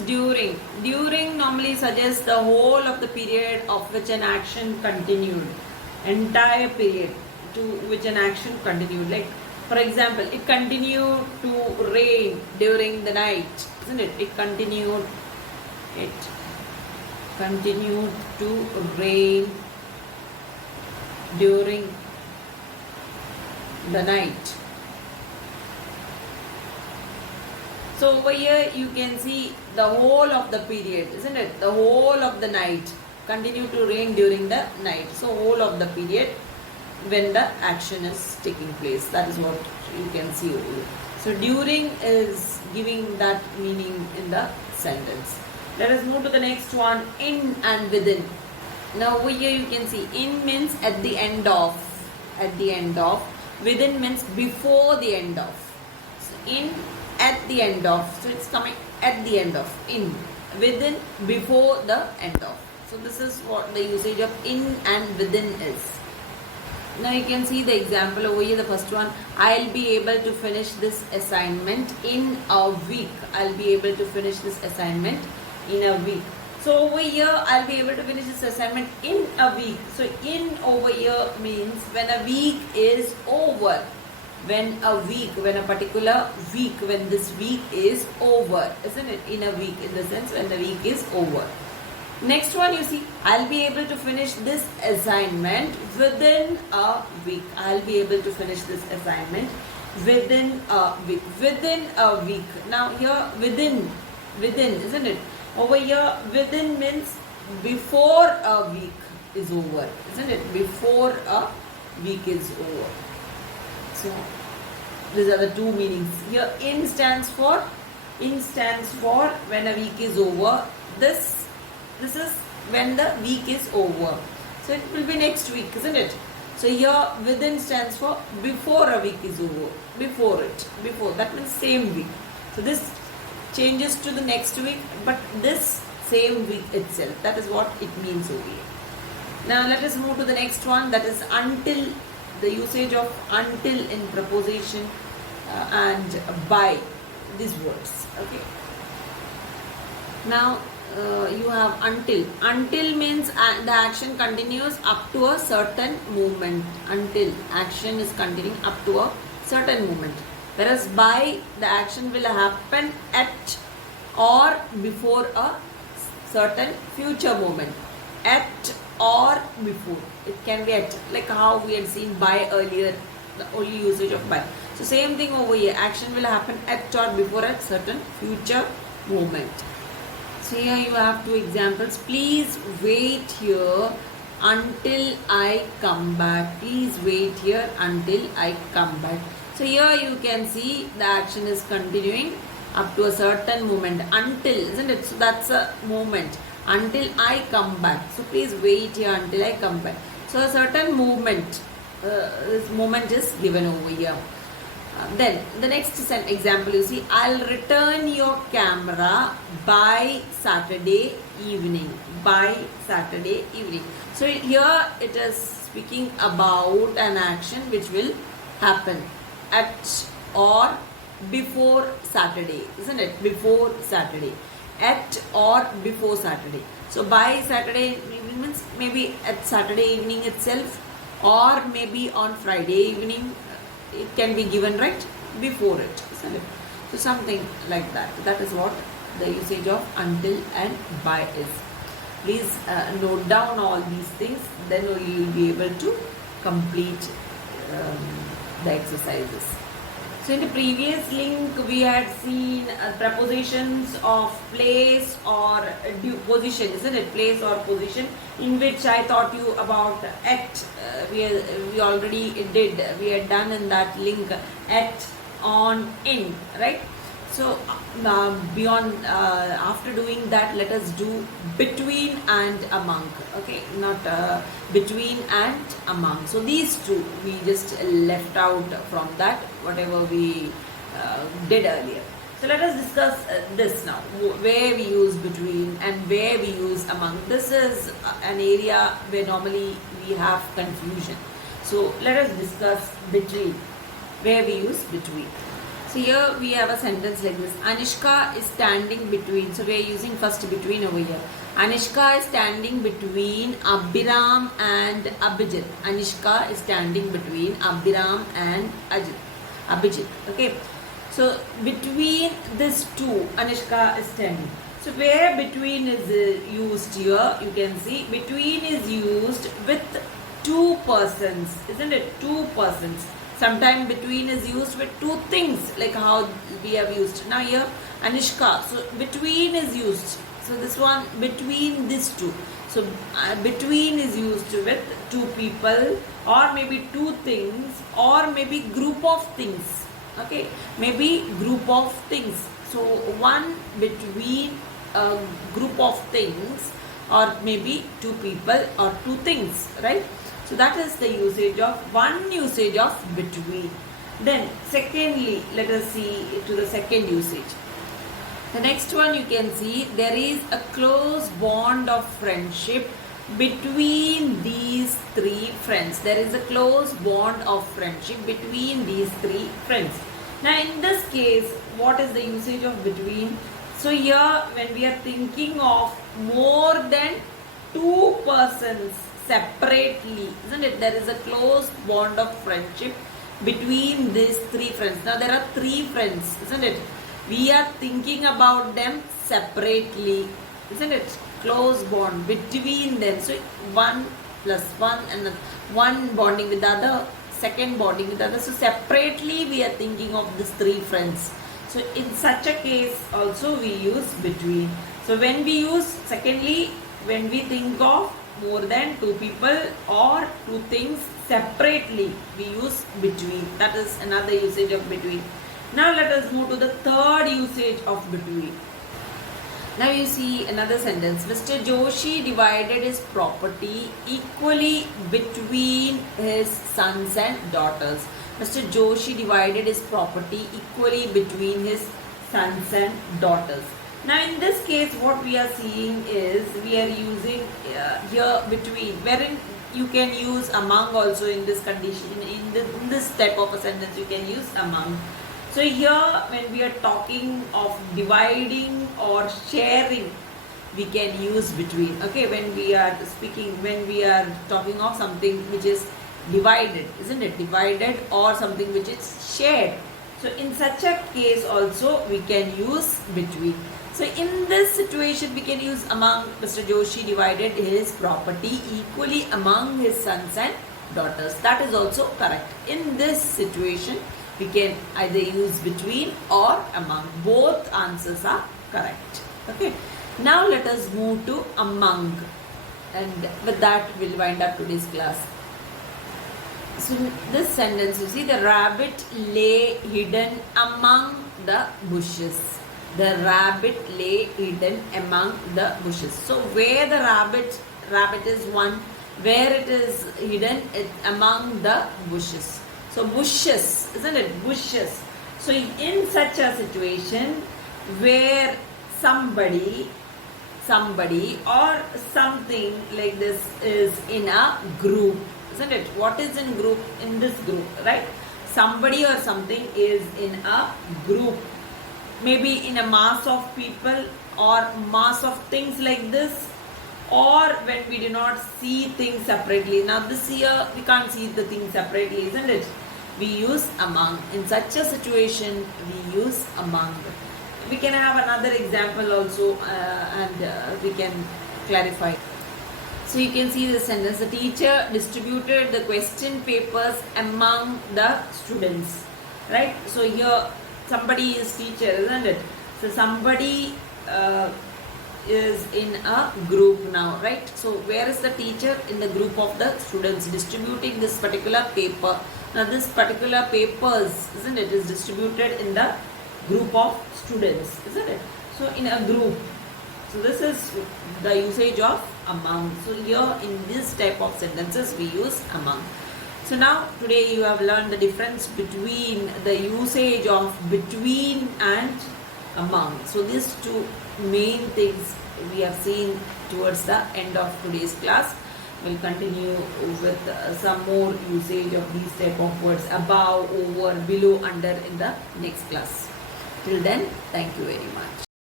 is during. During normally suggests the whole of the period of which an action continued. Entire period to which an action continued. Like, for example, it continued to rain during the night, isn't it? It continued to rain during the night. So over here you can see the whole of the period, isn't it? The whole of the night. Continue to rain during the night. So whole of the period when the action is taking place. That is what you can see over here. So during is giving that meaning in the sentence. Let us move to the next one, in and within. Now over here you can see in means at the end of. At the end of. Within means before the end of. So in, at the end of. So it's coming at the end of. In, within, before the end of. So this is what the usage of in and within is. Now you can see the example over here, the first one. I'll be able to finish this assignment in a week. I'll be able to finish this assignment in a week. So over here, I'll be able to finish this assignment in a week. So in over here means when a week is over. When a particular week, when this week is over, isn't it? In a week, in the sense when the week is over. Next one you see, I'll be able to finish this assignment within a week. I'll be able to finish this assignment within a week. Within a week. Now here within, isn't it? Over here within means before a week is over, isn't it? Before a week is over. So these are the two meanings. Here in stands for when a week is over. This is when the week is over. So it will be next week, isn't it? So here within stands for before a week is over. Before it. Before. That means same week. So this changes to the next week, but this same week itself. That is what it means over here. Now let us move to the next one. That is until. The usage of until in preposition and by these words. Okay. Now you have until. Until means the action continues up to a certain moment. Until action is continuing up to a certain moment. Whereas by the action will happen at or before a certain future moment. At or before. It can be at, like how we had seen by earlier, the only usage of by. So same thing over here. Action will happen at or before a certain future moment. So here you have two examples. Please wait here until I come back. Please wait here until I come back. So here you can see the action is continuing up to a certain moment. Until, isn't it? So that's a moment. Until I come back. So please wait here until I come back. So a certain movement, this moment is given over here. Then the next example you see, I'll return your camera by Saturday evening. By Saturday evening. So here it is speaking about an action which will happen at or before Saturday, isn't it? Before Saturday. At or before Saturday. So by Saturday evening means maybe at Saturday evening itself or maybe on Friday evening. It can be given right before it, isn't it? So something like that. That is what the usage of until and by is. Please note down all these things, then you will be able to complete the exercises. So in the previous link we had seen prepositions of place or position, isn't it? Place or position, in which I taught you about at. We already did. We had done in that link at, on, in, right? So beyond after doing that, let us do between and among. Okay, not between and among. So these two we just left out from that, whatever we did earlier. So let us discuss this now, where we use between and where we use among. This is an area where normally we have confusion. So let us discuss between, where we use between. So here we have a sentence like this. Anishka is standing between. So we are using first between over here. Anishka is standing between Abhiram and Abhijit. Anishka is standing between Abhiram and Abhijit. Okay. So between these two, Anishka is standing. So where between is used here, you can see between is used with two persons, isn't it? Two persons. Sometimes between is used with two things, like how we have used. Now here, Anishka. So between is used. So this one, between these two. So between is used with two people, or maybe two things, or maybe group of things. Okay, maybe group of things. So one between a group of things, or maybe two people or two things, right? So that is the usage of one usage of between. Then secondly, let us see to the second usage. The next one you can see, there is a close bond of friendship between these three friends. There is a close bond of friendship between these three friends. Now in this case, what is the usage of between? So here when we are thinking of more than two persons separately, isn't it? There is a close bond of friendship between these three friends. Now there are three friends, isn't it? We are thinking about them separately, isn't it? Close bond between them. So one plus one, and one bonding with the other, second bonding with the other. So separately we are thinking of these three friends. So in such a case also we use between. So when we use, secondly, when we think of more than two people or two things separately, we use between. That is another usage of between. Now let us move to the third usage of between. Now you see another sentence. Mr. Joshi divided his property equally between his sons and daughters. Mr. Joshi divided his property equally between his sons and daughters. Now in this case what we are seeing is we are using here between, wherein you can use among also in this condition. In this type of a sentence you can use among. So here when we are talking of dividing or sharing, we can use between. Okay, when we are speaking, when we are talking of something which is divided, isn't it? Divided, or something which is shared. So in such a case also we can use between. So in this situation we can use among. Mr. Joshi divided his property equally among his sons and daughters. That is also correct. In this situation we can either use between or among. Both answers are correct. Okay. Now let us move to among, and with that we'll wind up today's class. So this sentence, you see, the rabbit lay hidden among the bushes. The rabbit lay hidden among the bushes. So where the rabbit is one, where it is hidden, it's among the bushes. So bushes, isn't it? Bushes. So in such a situation where somebody or something like this is in a group, isn't it? What is in group? In this group, right? Somebody or something is in a group, maybe in a mass of people or mass of things like this, or when we do not see things separately. Now this here we can't see the things separately, isn't it? We use among. In such a situation we use among. We can have another example also and we can clarify. So you can see the sentence. The teacher distributed the question papers among the students, right? So here somebody is teacher, isn't it? So somebody is in a group now, right? So where is the teacher? In the group of the students, distributing this particular paper. Now this particular papers, isn't it, is distributed in the group of students, isn't it? So in a group. So this is the usage of among. So here in this type of sentences we use among. So now today you have learned the difference between the usage of between and among. So these two main things we have seen towards the end of today's class. We'll continue with some more usage of these type of words, above, over, below, under, in the next class. Till then, thank you very much.